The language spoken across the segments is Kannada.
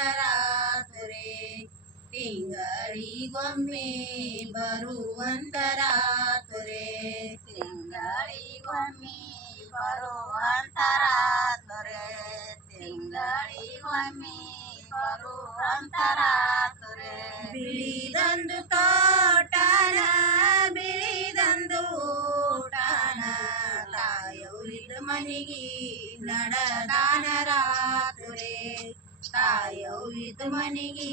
ಬರುವಂತರಾತುರೆ ತಿಂಗಳಿಗೊಮ್ಮೆ ಬರುವಂತರಾತುರೆ ತಿಂಗಳಿಗೊಮ್ಮೆ ಬರುವಂತರಾತುರೆ ತಿಂಗಳಿಗೊಮ್ಮೆ ಬರುವಂತರಾತುರೆ ಬಿಳಿದಂದು ತೋಟನ ಬಿಳಿದಂದು ಊಟನ ತಾಯೌರಿದ ಮನೆಗೆ ನಡದಾನ ರಾತುರೆ ಮನಿಗಿ ಮನಿಗೆ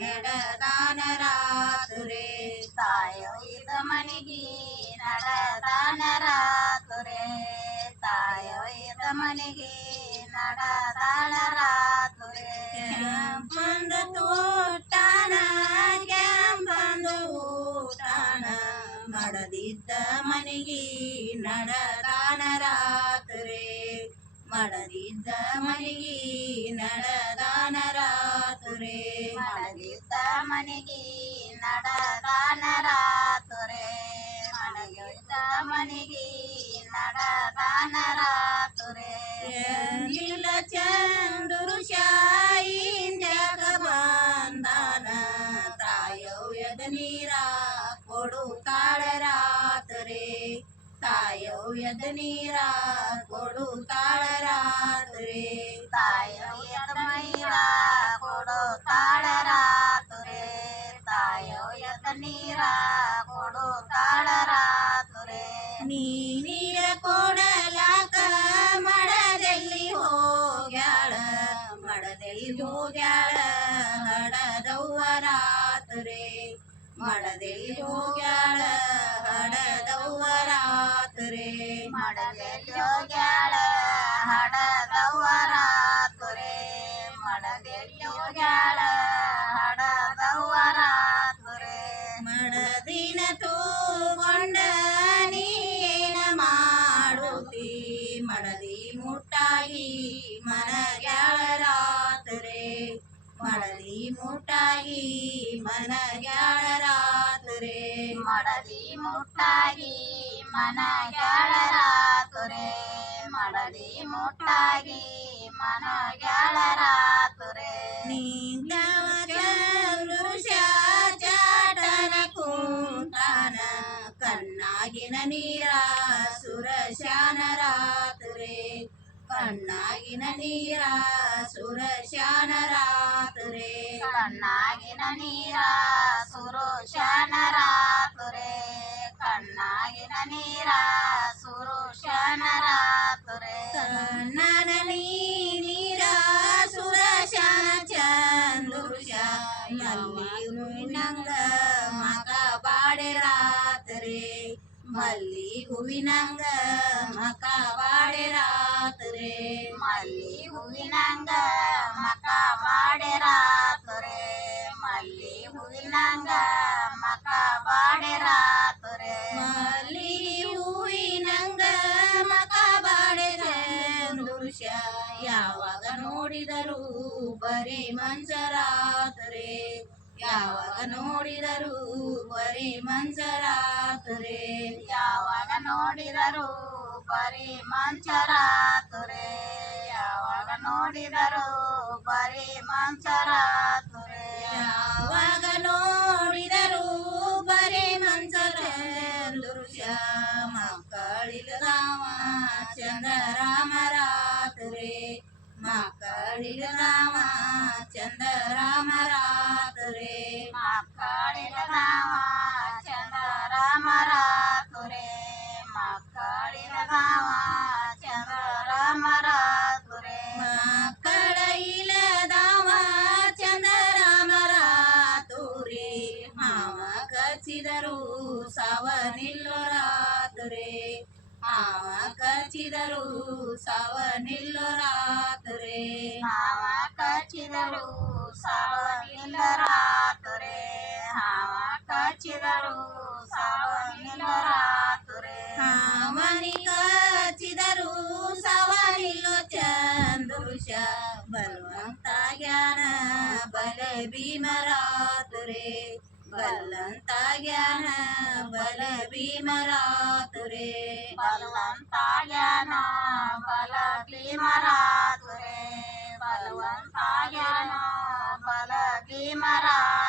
ನಡದಾನ ರಾತುರೆ ತಾಯೋ ಇದ ಮನಿಗಿ ನಡದಾನ ರಾತುರೆ ತಾಯೋ ಇದ ಮನೆಗೆ ನಡದಾನ ರಾತುರೆ ಕೆಂಪಂದ ತೋಟನ ಕ್ಯಾಂಬಂದು ಊಟನ, ಮಡದಿದ್ದ ಮನಿಗಿ ನಡದಾನ ರಾತುರೆ ಮಡದಿದ್ದ ಮನೆಗೆ ನಡದಾನರ ರಾತುರೆ ಮಡದಿದ್ದ ಮನೆಗೆ ನಡದಾನರ ರಾತುರೆ ಮಡಗಿದ್ದ ಮನೆಗೆ ನಡದಾನ ತಾಯವ್ಯದ ನೀರ ಕೊಡು ತಾಳ ರಾತ್ರೆ ತಾಯೋ ಎದ ಮೈರ ಕೊಡು ತಾಳ ರಾತುರೆ ತಾಯೋ ಎದ ನೀರ ಕೊಡು ತಾಳ ರಾತುರೆ ನೀ ನೀರ ಕೊಡಲಾಕ ಮಡದಲ್ಲಿ ಹೋಗ್ಯಾಳ ಮಡದಲ್ಲಿ ಹೋಗ್ಯಾಳ ಹಡದವ್ವ ರಾತ್ರೆ ಮಡದಲ್ಲಿ ಹೋಗ್ಯಾಳ ಹಡದವ್ವ ರಾತ್ರೆ ಮಡಲೆಲ್ಲಿ ಹೋಗ್ಯಾಳ ಹಡದವ್ವ ರಾತುರೆ ಮಡಲೆಲ್ಲಿ ಹೋಗ್ಯಾಳ ಹಡದವ್ವ ರಾತುರೆ ಮಡದಿನ ತೂಗೊಂಡ ನೀನ ಮಾಡುತ್ತಿ. ಮಡದಿ ಮುಟ್ಟಾಗಿ ಮನಗ್ಯಾಳ ರಾತ್ರೆ. ಮಡದಿ ಮುಟ್ಟಾಗಿ ಮನಗ್ಯಾಳ ರಾತ್ರೆ. ಮಡದಿ ಮುಟ್ಟಾಗಿ ಮನಗ್ಯಾಳ ತುರೆ ಮಡದಿ ಮುಟ್ಟಾಗಿ ಮನಗ್ಯಾಳ ಗೆಳರ ತುರೆ ಚಾಟನ ಕುಂತಾನ ಕಣ್ಣಾಗಿನ ನೀರ ಸುರಶಾನ ರಾತ್ರೆ ಕಣ್ಣಾಗಿನ ನೀರ ಸುರಶಾನ ರಾತ್ರೆ ಕಣ್ಣಾಗಿನ ನೀರ ಸುರುಶನ ರಾತುರೆ ಮಲ್ಲಿ ನಂಗ ಮಗ ಬಾಡೆ ರಾತ್ರಿ. ಮಲ್ಲಿ ಹೂವಿನಂಗ ಮಕ ಬಾಡೆ ರಾತ್ರಿ. ಮಲ್ಲಿ ಹೂವಿನಂಗ ಮಕ ಬಾಡೆ ರಾತ್ರಿ. ಮಲ್ಲಿ ಹೂವಿನಂಗ ಮಕ ಬಾಡೆ ರಾತ್ರಿ. ಮಲ್ಲಿ ಹೂವಿನಂಗ ಮಕ ಬಾಡೆ ದೃಶ್ಯ ಯಾವಾಗ ನೋಡಿದರೂ ಬರೀ ಮಂಚರಾತ್ರೆ ಯಾವಾಗ ನೋಡಿದರು ಬರೀ ಮಂಚರಾತರೆ ಯಾವಾಗ ನೋಡಿದರು ಬರೀ ಮಂಚರಾತುರೆ ಯಾವಾಗ ನೋಡಿದರು ಬರೀ ಮಂಚರಾತುರೆ ಯಾವಾಗ ನೋಡಿದರು ಬರೀ ಮಂಚರಂದುರುಷ ರಾಮ ಚಂದರಾಮ ರಾತ್ರೆ ರಾಮ ಚಂದರಾಮ ಮಕ್ಕಳಿಲ್ಲದಾವ ಚಂದರಾಮ ರಾತುರೆ ಮಕ್ಕಳಿಲ್ಲದಾವ ಚಂದರಾಮ ರಾತುರೆ ಮಕ್ಕಳ ಇಲ್ಲದಾವ ಚಂದರಾಮ ರಾತುರೆ ಹಾವ ಕಚ್ಚಿದರು ಸಾವ ನಿಲ್ಲೋ ರಾತ್ರೆ ಹಾವ ಕಚ್ಚಿದರು ಸಾವ ನಿಲ್ಲೋ ರಾತ್ರೆ ಹಾವ ಕಚ್ಚಿದರು ಸಾವನಿಲ್ಲ ಭೀಮರಾತುರೆ ಬಲ್ಲಂತ ಜ್ಞಾನ ಬಲ ಭೀಮರಾತುರೆ ಬಲವಂತ ಜ್ಞಾನ ಬಲ ಭೀಮರಾತುರೆ ಬಲವಂತ ಜ್ಞಾನ ಭೀಮರಾತುರೇ